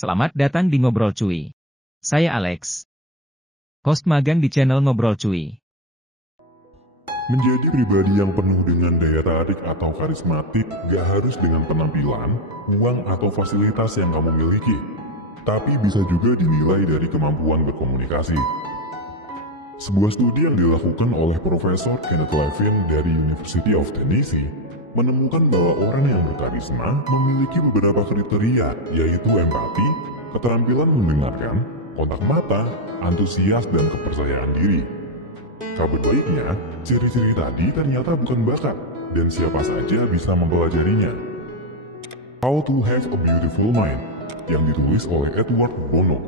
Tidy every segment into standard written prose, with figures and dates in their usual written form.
Selamat datang di Ngobrol Cuy. Saya Alex, host magang di channel Ngobrol Cuy. Menjadi pribadi yang penuh dengan daya tarik atau karismatik gak harus dengan penampilan, uang atau fasilitas yang kamu miliki, tapi bisa juga dinilai dari kemampuan berkomunikasi. Sebuah studi yang dilakukan oleh Profesor Kenneth Levin dari University of Tennessee menemukan bahwa orang yang berkarisma memiliki beberapa kriteria, yaitu empati, keterampilan mendengarkan, kontak mata, antusias, dan kepercayaan diri. Kabar baiknya, ciri-ciri tadi ternyata bukan bakat, dan siapa saja bisa mempelajarinya. How to Have a Beautiful Mind, yang ditulis oleh Edward de Bono.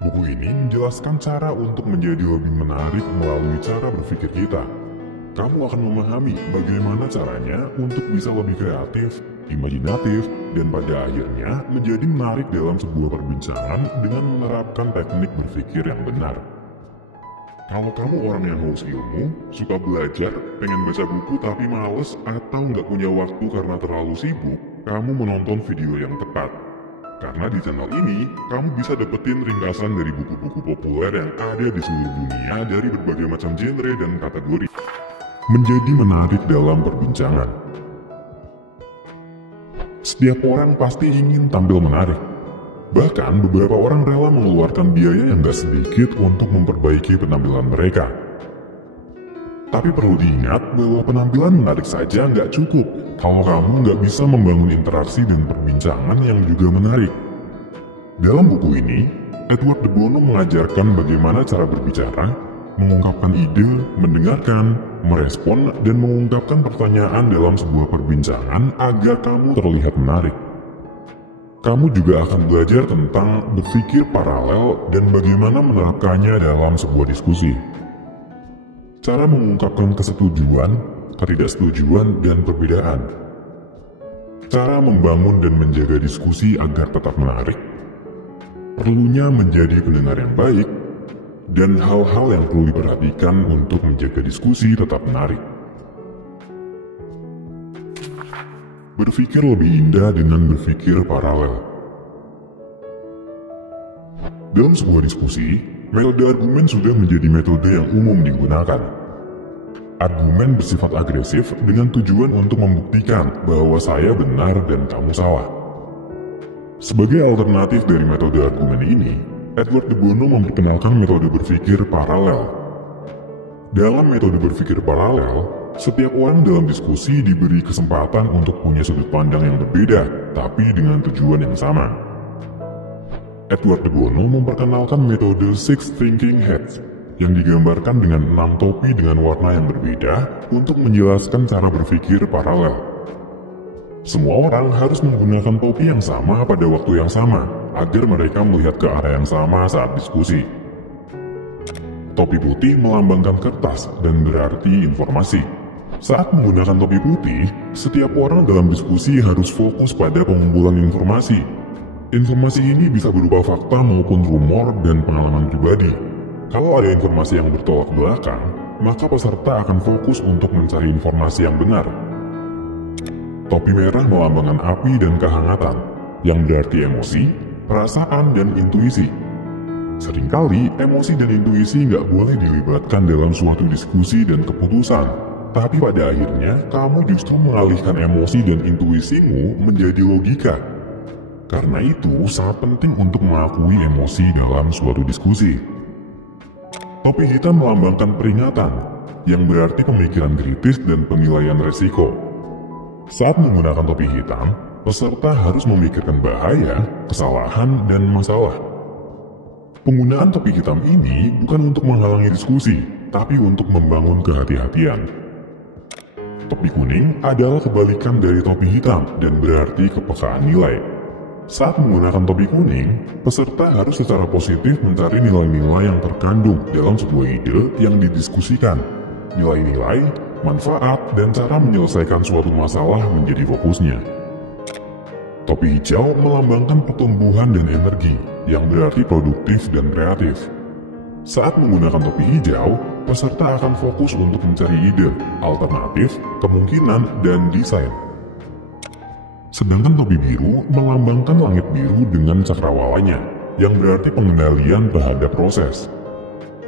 Buku ini menjelaskan cara untuk menjadi lebih menarik melalui cara berpikir kita. Kamu akan memahami bagaimana caranya untuk bisa lebih kreatif, imajinatif, dan pada akhirnya menjadi menarik dalam sebuah perbincangan dengan menerapkan teknik berpikir yang benar. Kalau kamu orang yang haus ilmu, suka belajar, pengen baca buku tapi males atau nggak punya waktu karena terlalu sibuk, kamu menonton video yang tepat. Karena di channel ini, kamu bisa dapetin ringkasan dari buku-buku populer yang ada di seluruh dunia dari berbagai macam genre dan kategori. Menjadi menarik dalam perbincangan. Setiap orang pasti ingin tampil menarik. Bahkan beberapa orang rela mengeluarkan biaya yang gak sedikit untuk memperbaiki penampilan mereka. Tapi perlu diingat bahwa penampilan menarik saja nggak cukup kalau kamu nggak bisa membangun interaksi dan perbincangan yang juga menarik. Dalam buku ini, Edward de Bono mengajarkan bagaimana cara berbicara, mengungkapkan ide, mendengarkan, merespon, dan mengungkapkan pertanyaan dalam sebuah perbincangan agar kamu terlihat menarik. Kamu juga akan belajar tentang berpikir paralel dan bagaimana menerapkannya dalam sebuah diskusi. Cara mengungkapkan kesetujuan, ketidaksetujuan, dan perbedaan. Cara membangun dan menjaga diskusi agar tetap menarik. Perlunya menjadi pendengar yang baik, dan hal-hal yang perlu diperhatikan untuk menjaga diskusi tetap menarik. Berpikir lebih indah dengan berpikir paralel. Dalam sebuah diskusi, metode argumen sudah menjadi metode yang umum digunakan. Argumen bersifat agresif dengan tujuan untuk membuktikan bahwa saya benar dan kamu salah. Sebagai alternatif dari metode argumen ini, Edward de Bono memperkenalkan metode berpikir paralel. Dalam metode berpikir paralel, setiap orang dalam diskusi diberi kesempatan untuk punya sudut pandang yang berbeda, tapi dengan tujuan yang sama. Edward de Bono memperkenalkan metode Six Thinking Hats, yang digambarkan dengan 6 topi dengan warna yang berbeda untuk menjelaskan cara berpikir paralel. Semua orang harus menggunakan topi yang sama pada waktu yang sama, agar mereka melihat ke arah yang sama saat diskusi. Topi putih melambangkan kertas dan berarti informasi. Saat menggunakan topi putih, setiap orang dalam diskusi harus fokus pada pengumpulan informasi. Informasi ini bisa berupa fakta maupun rumor dan pengalaman pribadi. Kalau ada informasi yang bertolak belakang, maka peserta akan fokus untuk mencari informasi yang benar. Topi merah melambangkan api dan kehangatan, yang berarti emosi, perasaan, dan intuisi. Seringkali, emosi dan intuisi nggak boleh dilibatkan dalam suatu diskusi dan keputusan, tapi pada akhirnya kamu justru mengalihkan emosi dan intuisimu menjadi logika. Karena itu, sangat penting untuk mengakui emosi dalam suatu diskusi. Topi hitam melambangkan peringatan, yang berarti pemikiran kritis dan penilaian resiko. Saat menggunakan topi hitam, peserta harus memikirkan bahaya, kesalahan, dan masalah. Penggunaan topi hitam ini bukan untuk menghalangi diskusi, tapi untuk membangun kehati-hatian. Topi kuning adalah kebalikan dari topi hitam dan berarti kepekaan nilai. Saat menggunakan topi kuning, peserta harus secara positif mencari nilai-nilai yang terkandung dalam sebuah ide yang didiskusikan. Nilai-nilai, manfaat, dan cara menyelesaikan suatu masalah menjadi fokusnya. Topi hijau melambangkan pertumbuhan dan energi, yang berarti produktif dan kreatif. Saat menggunakan topi hijau, peserta akan fokus untuk mencari ide, alternatif, kemungkinan, dan desain. Sedangkan topi biru melambangkan langit biru dengan cakrawalanya, yang berarti pengendalian terhadap proses.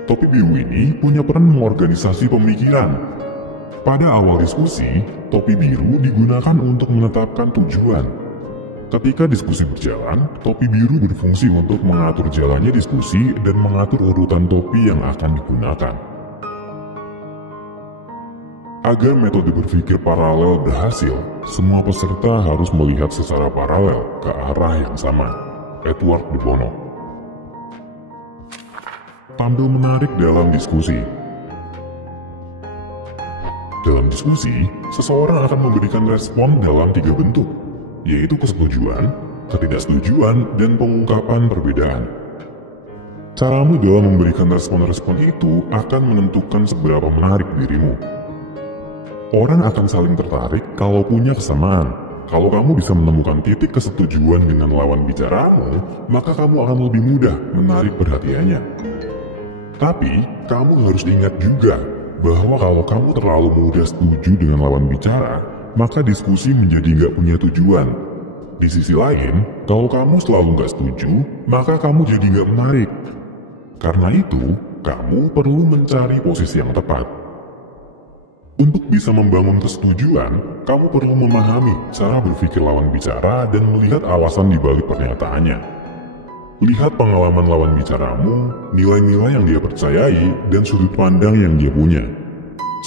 Topi biru ini punya peran mengorganisasi pemikiran. Pada awal diskusi, topi biru digunakan untuk menetapkan tujuan. Ketika diskusi berjalan, topi biru berfungsi untuk mengatur jalannya diskusi dan mengatur urutan topi yang akan digunakan. Agar metode berpikir paralel berhasil, semua peserta harus melihat secara paralel ke arah yang sama. Edward de Bono. Tampil menarik dalam diskusi. Dalam diskusi, seseorang akan memberikan respon dalam 3 bentuk, yaitu kesetujuan, ketidaksetujuan, dan pengungkapan perbedaan. Caramu dalam memberikan respon-respon itu akan menentukan seberapa menarik dirimu. Orang akan saling tertarik kalau punya kesamaan. Kalau kamu bisa menemukan titik kesetujuan dengan lawan bicaramu, maka kamu akan lebih mudah menarik perhatiannya. Tapi, kamu harus ingat juga bahwa kalau kamu terlalu mudah setuju dengan lawan bicara, maka diskusi menjadi nggak punya tujuan. Di sisi lain, kalau kamu selalu nggak setuju, maka kamu jadi nggak menarik. Karena itu, kamu perlu mencari posisi yang tepat. Untuk bisa membangun kesetujuan, kamu perlu memahami cara berpikir lawan bicara dan melihat alasan di balik pernyataannya. Lihat pengalaman lawan bicaramu, nilai-nilai yang dia percayai, dan sudut pandang yang dia punya.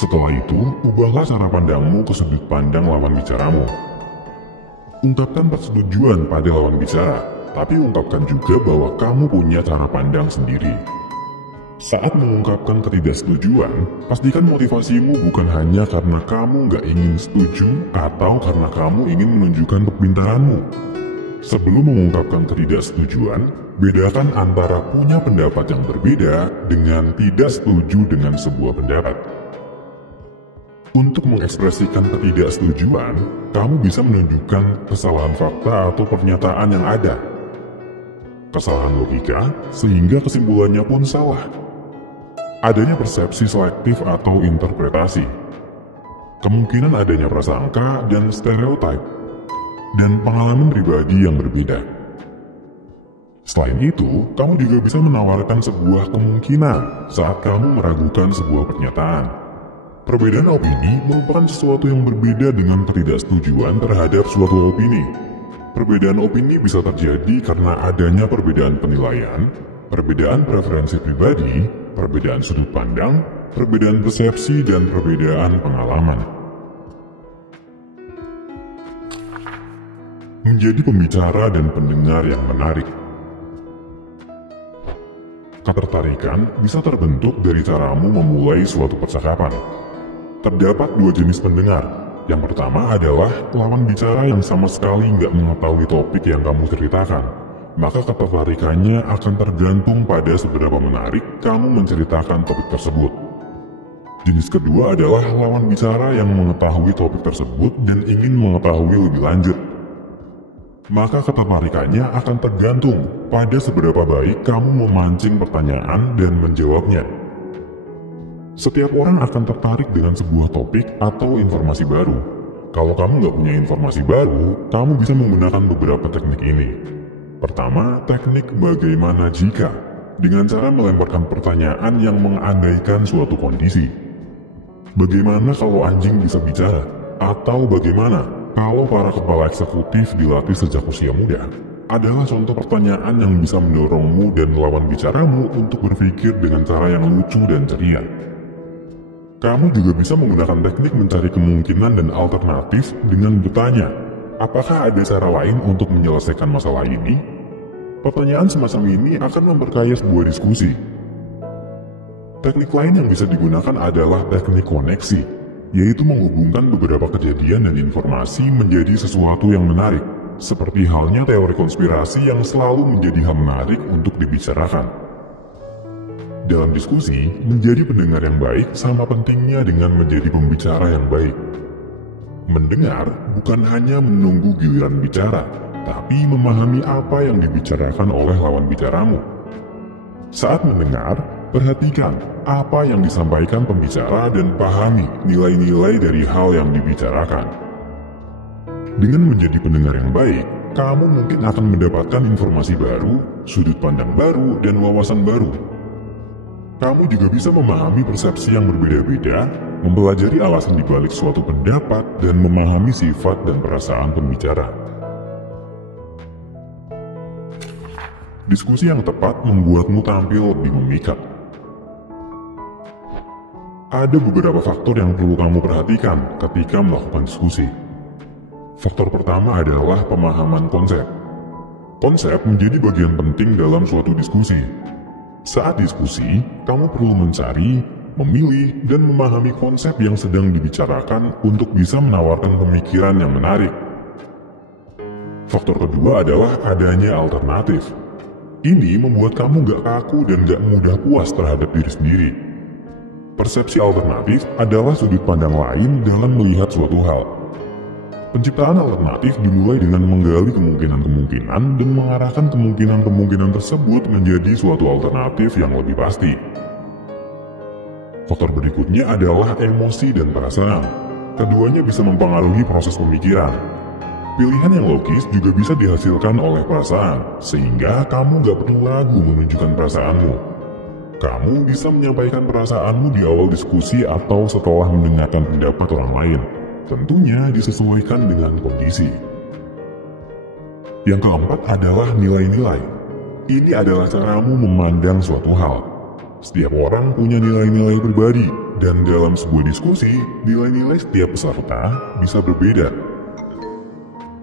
Setelah itu, ubahlah cara pandangmu ke sudut pandang lawan bicaramu. Ungkapkan persetujuan pada lawan bicara, tapi ungkapkan juga bahwa kamu punya cara pandang sendiri. Saat mengungkapkan ketidaksetujuan, pastikan motivasimu bukan hanya karena kamu nggak ingin setuju atau karena kamu ingin menunjukkan kepintaranmu. Sebelum mengungkapkan ketidaksetujuan, bedakan antara punya pendapat yang berbeda dengan tidak setuju dengan sebuah pendapat. Untuk mengekspresikan ketidaksetujuan, kamu bisa menunjukkan kesalahan fakta atau pernyataan yang ada. Kesalahan logika, sehingga kesimpulannya pun salah. Adanya persepsi selektif atau interpretasi. Kemungkinan adanya prasangka dan stereotip. Dan pengalaman pribadi yang berbeda. Selain itu, kamu juga bisa menawarkan sebuah kemungkinan saat kamu meragukan sebuah pernyataan. Perbedaan opini merupakan sesuatu yang berbeda dengan ketidaksetujuan terhadap suatu opini. Perbedaan opini bisa terjadi karena adanya perbedaan penilaian, perbedaan preferensi pribadi, perbedaan sudut pandang, perbedaan persepsi, dan perbedaan pengalaman. Menjadi pembicara dan pendengar yang menarik. Ketertarikan bisa terbentuk dari caramu memulai suatu percakapan. Terdapat 2 jenis pendengar. Yang pertama adalah lawan bicara yang sama sekali nggak mengetahui topik yang kamu ceritakan. Maka ketertarikannya akan tergantung pada seberapa menarik kamu menceritakan topik tersebut. Jenis kedua adalah lawan bicara yang mengetahui topik tersebut dan ingin mengetahui lebih lanjut. Maka ketertarikannya akan tergantung pada seberapa baik kamu memancing pertanyaan dan menjawabnya. Setiap orang akan tertarik dengan sebuah topik atau informasi baru. Kalau kamu nggak punya informasi baru, kamu bisa menggunakan beberapa teknik ini. Pertama, teknik bagaimana jika, dengan cara melemparkan pertanyaan yang mengandaikan suatu kondisi. Bagaimana kalau anjing bisa bicara? Atau bagaimana kalau para kepala eksekutif dilatih sejak usia muda? Adalah contoh pertanyaan yang bisa mendorongmu dan lawan bicaramu untuk berpikir dengan cara yang lucu dan ceria. Kamu juga bisa menggunakan teknik mencari kemungkinan dan alternatif dengan bertanya, apakah ada cara lain untuk menyelesaikan masalah ini? Pertanyaan semacam ini akan memperkaya sebuah diskusi. Teknik lain yang bisa digunakan adalah teknik koneksi, yaitu menghubungkan beberapa kejadian dan informasi menjadi sesuatu yang menarik, seperti halnya teori konspirasi yang selalu menjadi hal menarik untuk dibicarakan. Dalam diskusi, menjadi pendengar yang baik sama pentingnya dengan menjadi pembicara yang baik. Mendengar bukan hanya menunggu giliran bicara, tapi memahami apa yang dibicarakan oleh lawan bicaramu. Saat mendengar, perhatikan apa yang disampaikan pembicara dan pahami nilai-nilai dari hal yang dibicarakan. Dengan menjadi pendengar yang baik, kamu mungkin akan mendapatkan informasi baru, sudut pandang baru, dan wawasan baru. Kamu juga bisa memahami persepsi yang berbeda-beda, mempelajari alasan dibalik suatu pendapat, dan memahami sifat dan perasaan pembicara. Diskusi yang tepat membuatmu tampil lebih memikat. Ada beberapa faktor yang perlu kamu perhatikan ketika melakukan diskusi. Faktor pertama adalah pemahaman konsep. Konsep menjadi bagian penting dalam suatu diskusi. Saat diskusi, kamu perlu mencari, memilih, dan memahami konsep yang sedang dibicarakan untuk bisa menawarkan pemikiran yang menarik. Faktor kedua adalah adanya alternatif. Ini membuat kamu gak kaku dan gak mudah puas terhadap diri sendiri. Persepsi alternatif adalah sudut pandang lain dalam melihat suatu hal. Penciptaan alternatif dimulai dengan menggali kemungkinan-kemungkinan dan mengarahkan kemungkinan-kemungkinan tersebut menjadi suatu alternatif yang lebih pasti. Faktor berikutnya adalah emosi dan perasaan. Keduanya bisa mempengaruhi proses pemikiran. Pilihan yang logis juga bisa dihasilkan oleh perasaan, sehingga kamu gak perlu ragu menunjukkan perasaanmu. Kamu bisa menyampaikan perasaanmu di awal diskusi atau setelah mendengarkan pendapat orang lain. Tentunya disesuaikan dengan kondisi. Yang keempat adalah nilai-nilai. Ini adalah caramu memandang suatu hal. Setiap orang punya nilai-nilai pribadi, dan dalam sebuah diskusi, nilai-nilai setiap peserta bisa berbeda.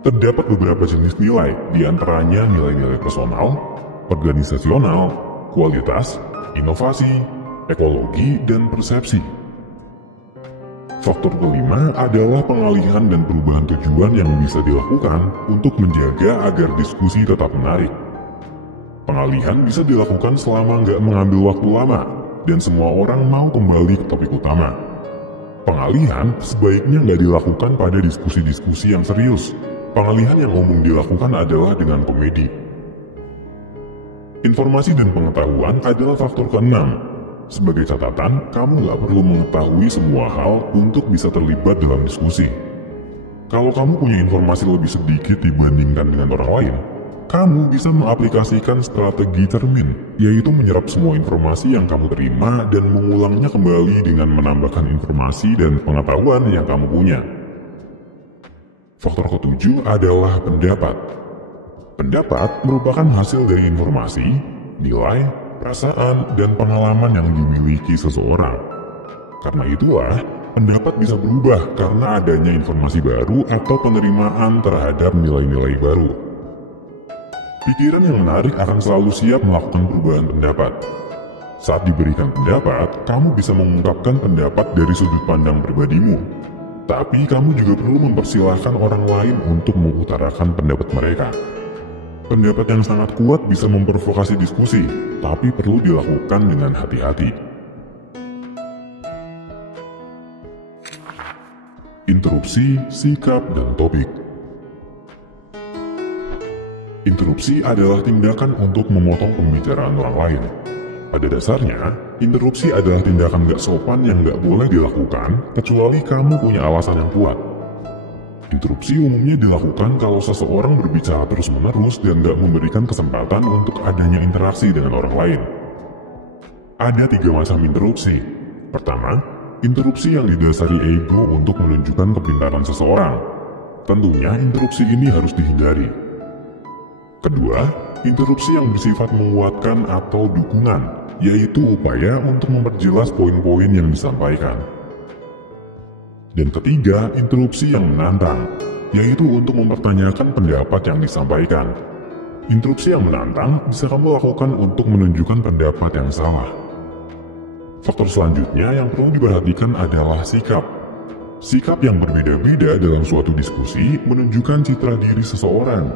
Terdapat beberapa jenis nilai, diantaranya nilai-nilai personal, organisasional, kualitas, inovasi, ekologi, dan persepsi. Faktor kelima adalah pengalihan dan perubahan tujuan yang bisa dilakukan untuk menjaga agar diskusi tetap menarik. Pengalihan bisa dilakukan selama nggak mengambil waktu lama, dan semua orang mau kembali ke topik utama. Pengalihan sebaiknya nggak dilakukan pada diskusi-diskusi yang serius. Pengalihan yang umum dilakukan adalah dengan komedi. Informasi dan pengetahuan adalah faktor keenam. Sebagai catatan, kamu nggak perlu mengetahui semua hal untuk bisa terlibat dalam diskusi. Kalau kamu punya informasi lebih sedikit dibandingkan dengan orang lain, kamu bisa mengaplikasikan strategi cermin, yaitu menyerap semua informasi yang kamu terima dan mengulangnya kembali dengan menambahkan informasi dan pengetahuan yang kamu punya. Faktor ketujuh adalah pendapat. Pendapat merupakan hasil dari informasi, nilai, perasaan, dan pengalaman yang dimiliki seseorang. Karena itulah, pendapat bisa berubah karena adanya informasi baru atau penerimaan terhadap nilai-nilai baru. Pikiran yang menarik akan selalu siap melakukan perubahan pendapat. Saat diberikan pendapat, kamu bisa mengungkapkan pendapat dari sudut pandang pribadimu. Tapi kamu juga perlu mempersilahkan orang lain untuk mengutarakan pendapat mereka. Pendapat yang sangat kuat bisa memprovokasi diskusi, tapi perlu dilakukan dengan hati-hati. Interupsi, sikap, dan topik. Interupsi adalah tindakan untuk memotong pembicaraan orang lain. Pada dasarnya, interupsi adalah tindakan gak sopan yang gak boleh dilakukan kecuali kamu punya alasan yang kuat. Interupsi umumnya dilakukan kalau seseorang berbicara terus-menerus dan gak memberikan kesempatan untuk adanya interaksi dengan orang lain. Ada 3 macam interupsi. Pertama, interupsi yang didasari ego untuk menunjukkan kepintaran seseorang. Tentunya interupsi ini harus dihindari. Kedua, interupsi yang bersifat menguatkan atau dukungan, yaitu upaya untuk memperjelas poin-poin yang disampaikan. Dan ketiga, interupsi yang menantang, yaitu untuk mempertanyakan pendapat yang disampaikan. Interupsi yang menantang bisa kamu lakukan untuk menunjukkan pendapat yang salah. Faktor selanjutnya yang perlu diperhatikan adalah sikap. Sikap yang berbeda-beda dalam suatu diskusi menunjukkan citra diri seseorang.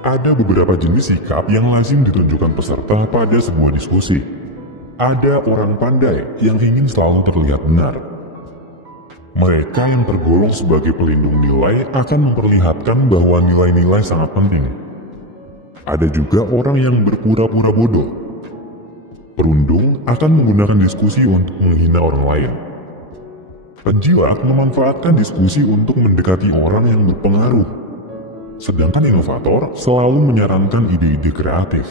Ada beberapa jenis sikap yang lazim ditunjukkan peserta pada sebuah diskusi. Ada orang pandai yang ingin selalu terlihat benar. Mereka yang tergolong sebagai pelindung nilai akan memperlihatkan bahwa nilai-nilai sangat penting. Ada juga orang yang berpura-pura bodoh. Perundung akan menggunakan diskusi untuk menghina orang lain. Penjilat memanfaatkan diskusi untuk mendekati orang yang berpengaruh, sedangkan inovator selalu menyarankan ide-ide kreatif.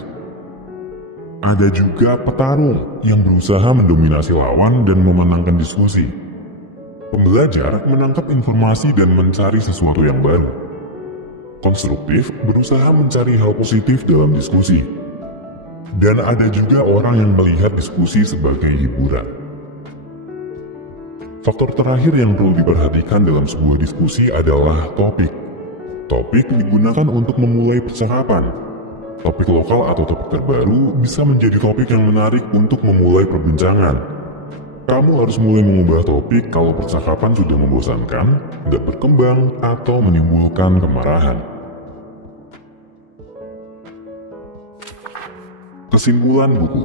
Ada juga petarung yang berusaha mendominasi lawan dan memenangkan diskusi. Pembelajar menangkap informasi dan mencari sesuatu yang baru. Konstruktif berusaha mencari hal positif dalam diskusi. Dan ada juga orang yang melihat diskusi sebagai hiburan. Faktor terakhir yang perlu diperhatikan dalam sebuah diskusi adalah topik. Topik digunakan untuk memulai percakapan. Topik lokal atau topik terbaru bisa menjadi topik yang menarik untuk memulai perbincangan. Kamu harus mulai mengubah topik kalau percakapan sudah membosankan, tidak berkembang, atau menimbulkan kemarahan. Kesimpulan buku: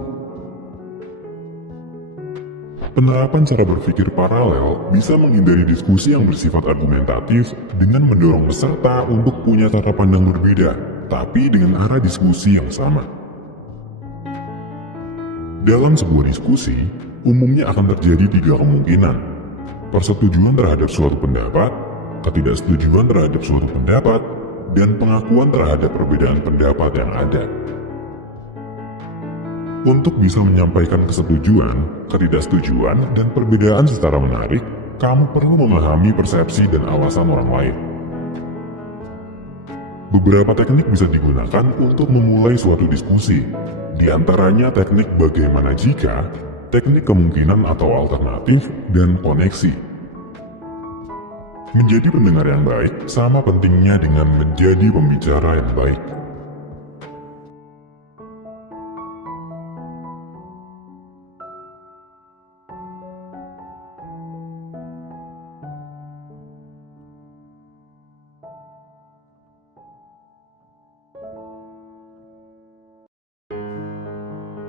penerapan cara berpikir paralel bisa menghindari diskusi yang bersifat argumentatif dengan mendorong peserta untuk punya cara pandang berbeda, tapi dengan arah diskusi yang sama. Dalam sebuah diskusi, umumnya akan terjadi 3 kemungkinan: persetujuan terhadap suatu pendapat, ketidaksetujuan terhadap suatu pendapat, dan pengakuan terhadap perbedaan pendapat yang ada. Untuk bisa menyampaikan kesetujuan, ketidaksetujuan, dan perbedaan secara menarik, kamu perlu memahami persepsi dan alasan orang lain. Beberapa teknik bisa digunakan untuk memulai suatu diskusi. Di antaranya teknik bagaimana jika, teknik kemungkinan atau alternatif, dan koneksi. Menjadi pendengar yang baik sama pentingnya dengan menjadi pembicara yang baik.